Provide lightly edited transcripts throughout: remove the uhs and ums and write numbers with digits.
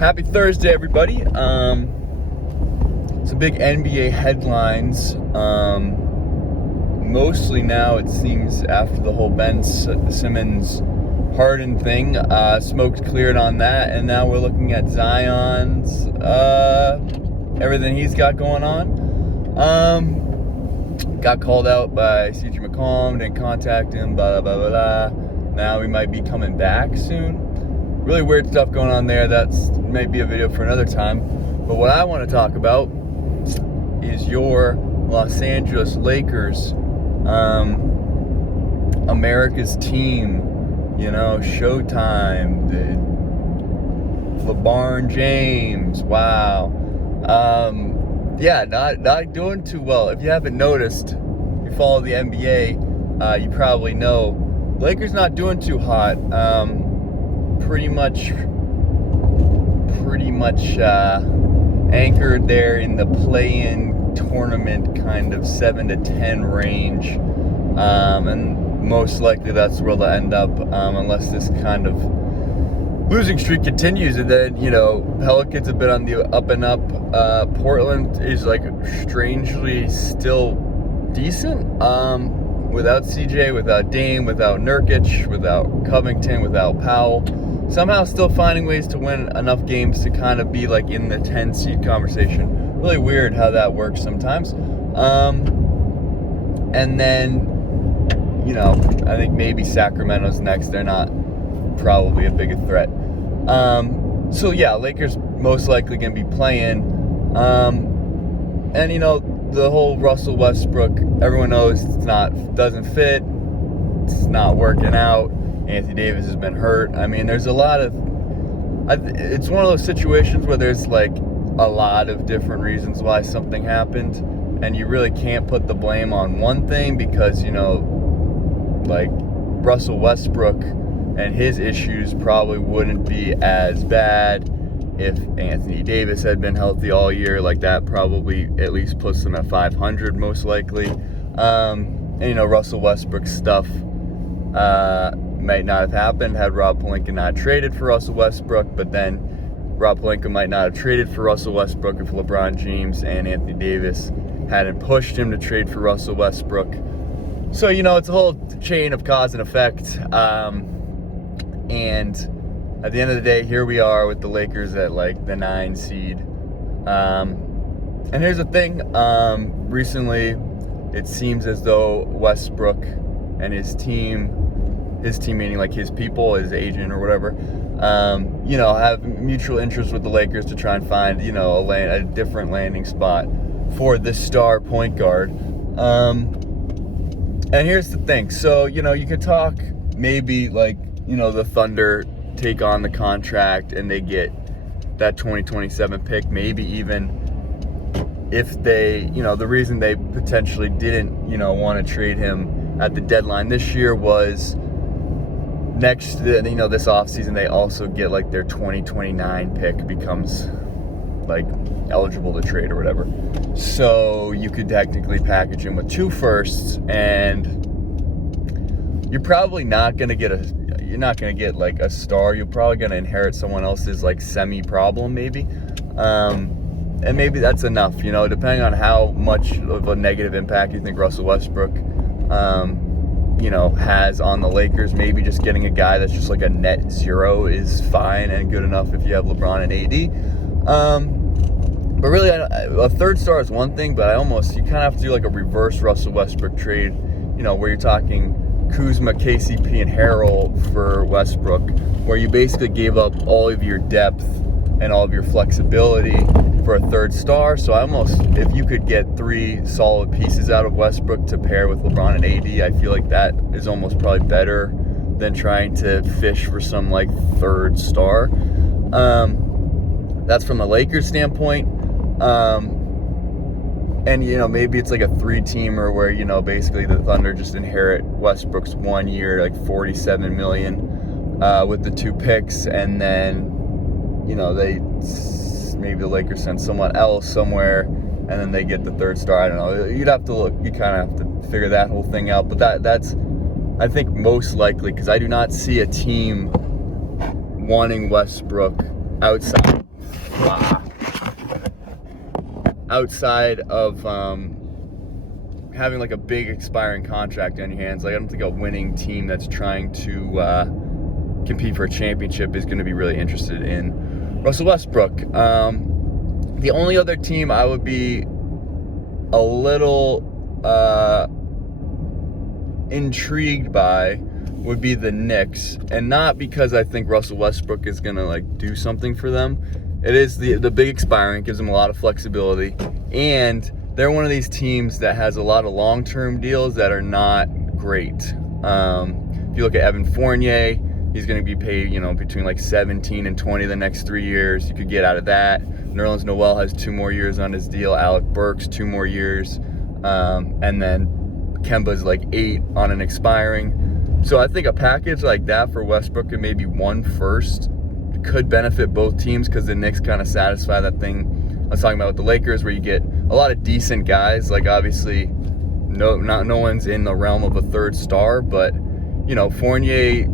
Happy Thursday, everybody. Some big NBA headlines. Mostly now, it seems, after the whole Ben Simmons Harden thing, smoke's cleared on that, and now we're looking at Zion's everything he's got going on. Got called out by C.J. McCollum, didn't contact him, blah, blah, blah, blah. Now he might be coming back soon. Really weird stuff going on there. That's maybe a video for another time. But what I want to talk about is your Los Angeles Lakers, America's team, Showtime, LeBron James, wow. Not doing too well. If you haven't noticed, you follow the NBA, you probably know Lakers not doing too hot. Pretty much anchored there in the play-in tournament kind of 7 to 10 range, and most likely that's where they'll end up, unless this kind of losing streak continues. And then Pelicans have been on the up and up. Portland is strangely still decent, without CJ, without Dame, without Nurkic, without Covington, without Powell. Somehow still finding ways to win enough games to kind of be in the 10 seed conversation. Really weird how that works sometimes. And then, I think maybe Sacramento's next. They're not probably a big threat. Lakers most likely going to be playing. And the whole Russell Westbrook, everyone knows doesn't fit. It's not working out. Anthony Davis has been hurt. I mean, there's a lot of... It's one of those situations where there's a lot of different reasons why something happened, and you really can't put the blame on one thing because, Russell Westbrook and his issues probably wouldn't be as bad if Anthony Davis had been healthy all year. That probably at least puts them at 500 most likely. Russell Westbrook's stuff might not have happened had Rob Pelinka not traded for Russell Westbrook, but then Rob Pelinka might not have traded for Russell Westbrook if LeBron James and Anthony Davis hadn't pushed him to trade for Russell Westbrook. So, it's a whole chain of cause and effect. And at the end of the day, here we are with the Lakers at the 9 seed. And here's the thing. Recently, it seems as though Westbrook and his team meaning his people, his agent or whatever, have mutual interest with the Lakers to try and find, a different landing spot for this star point guard. And here's the thing. So, you could talk maybe the Thunder take on the contract and they get that 2027 pick, maybe even if they, the reason they potentially didn't, want to trade him at the deadline this year was this offseason they also get their 2029 pick becomes eligible to trade or whatever. So you could technically package him with 2 firsts, and you're probably not going to get a star. You're probably going to inherit someone else's semi problem maybe. And maybe that's enough, depending on how much of a negative impact you think Russell Westbrook has on the Lakers. Maybe just getting a guy that's just a net zero is fine and good enough if you have LeBron and AD. But really, a third star is one thing, but you kind of have to do a reverse Russell Westbrook trade, where you're talking Kuzma, KCP, and Harrell for Westbrook, where you basically gave up all of your depth and all of your flexibility for a third star. So if you could get 3 solid pieces out of Westbrook to pair with LeBron and AD, I feel that is almost probably better than trying to fish for some third star. That's from the Lakers standpoint. And maybe it's a 3-teamer where basically the Thunder just inherit Westbrook's 1 year $47 million with the 2 picks, and then maybe the Lakers send someone else somewhere, and then they get the third star. I don't know. You'd have to look. You kind of have to figure that whole thing out. But that's I think most likely, because I do not see a team wanting Westbrook outside outside of having like a big expiring contract on your hands. Like, I don't think a winning team that's trying to compete for a championship is going to be really interested in Russell Westbrook. The only other team I would be a little intrigued by would be the Knicks, and not because I think Russell Westbrook is gonna like do something for them. It is the big expiring, gives them a lot of flexibility, and they're one of these teams that has a lot of long-term deals that are not great. If you look at Evan Fournier, he's going to be paid, between like 17 and 20 the next 3 years. You could get out of that. Nerlens Noel has 2 more years on his deal. Alec Burks 2 more years, and then Kemba's like 8 on an expiring. So I think a package like that for Westbrook and maybe 1 first could benefit both teams, because the Knicks kind of satisfy that thing I was talking about with the Lakers, where you get a lot of decent guys. Like, obviously, no one's in the realm of a 3rd star, but Fournier,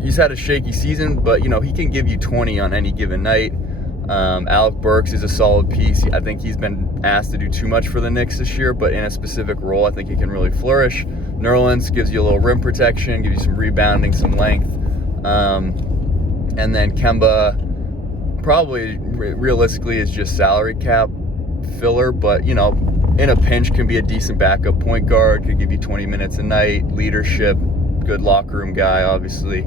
he's had a shaky season, but he can give you 20 on any given night. Alec Burks is a solid piece. I think he's been asked to do too much for the Knicks this year, but in a specific role, I think he can really flourish. Nerlens gives you a little rim protection, gives you some rebounding, some length. And then Kemba probably realistically is just salary cap filler, but in a pinch can be a decent backup point guard, could give you 20 minutes a night, leadership, good locker room guy, obviously.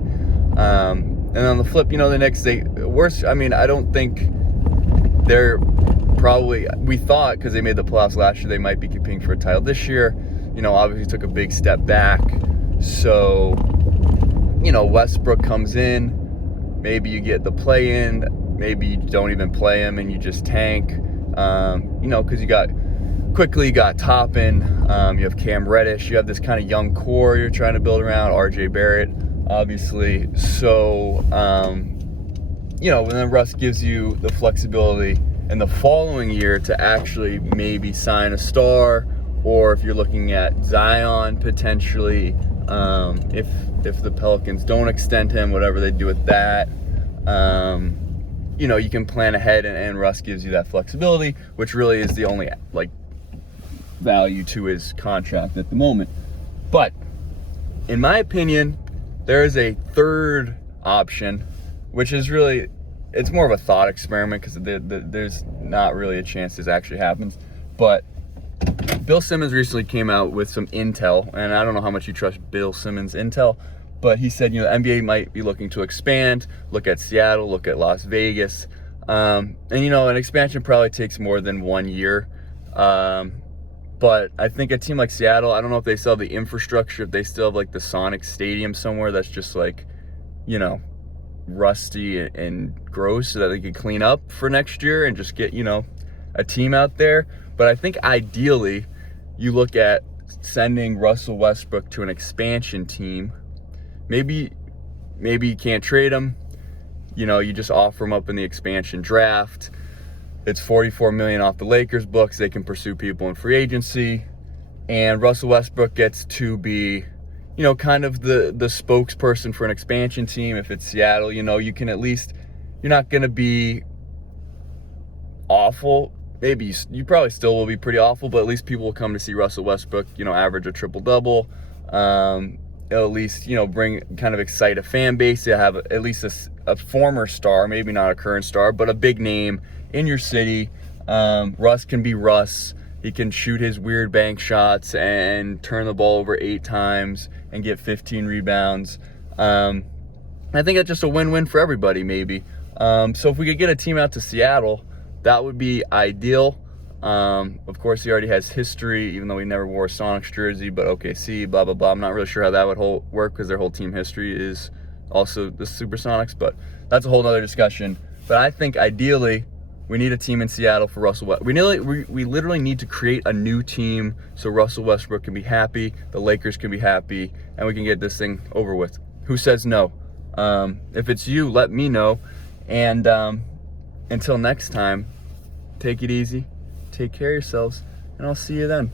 And on the flip, the Knicks, I don't think they're probably, we thought, because they made the playoffs last year, they might be competing for a title this year. Obviously took a big step back. So, Westbrook comes in, maybe you get the play-in, maybe you don't even play him and you just tank, because you got Toppin, you have Cam Reddish, you have this kind of young core you're trying to build around, RJ Barrett, obviously. So, and then Russ gives you the flexibility in the following year to actually maybe sign a star, or if you're looking at Zion potentially, if the Pelicans don't extend him, whatever they do with that, you can plan ahead, and Russ gives you that flexibility, which really is the only value to his contract at the moment. But in my opinion, there is a 3rd option, which is really, it's more of a thought experiment, because there's not really a chance this actually happens. But Bill Simmons recently came out with some intel, and I don't know how much you trust Bill Simmons' intel, but he said, the NBA might be looking to expand, look at Seattle, look at Las Vegas. And, an expansion probably takes more than 1 year. But I think a team like Seattle, I don't know if they still have the infrastructure, if they still have like the Sonic Stadium somewhere that's just like, rusty and gross, so that they could clean up for next year and just get, a team out there. But I think ideally you look at sending Russell Westbrook to an expansion team. Maybe you can't trade him. You just offer him up in the expansion draft. It's $44 million off the Lakers books. They can pursue people in free agency. And Russell Westbrook gets to be, kind of the spokesperson for an expansion team. If it's Seattle, you can at least, you're not going to be awful. Maybe you probably still will be pretty awful, but at least people will come to see Russell Westbrook, average a triple-double. It'll at least, bring, kind of excite a fan base. You'll have at least a former star, maybe not a current star, but a big name in your city. Russ can be Russ. He can shoot his weird bank shots and turn the ball over 8 times and get 15 rebounds. I think that's just a win-win for everybody, maybe. So if we could get a team out to Seattle, that would be ideal. Of course, he already has history, even though he never wore a Sonics jersey, but OKC, blah, blah, blah. I'm not really sure how that would work, because their whole team history is also the Supersonics, but that's a whole other discussion. But I think ideally, we need a team in Seattle for Russell Westbrook. We literally need to create a new team so Russell Westbrook can be happy, the Lakers can be happy, and we can get this thing over with. Who says no? If it's you, let me know. And until next time, take it easy, take care of yourselves, and I'll see you then.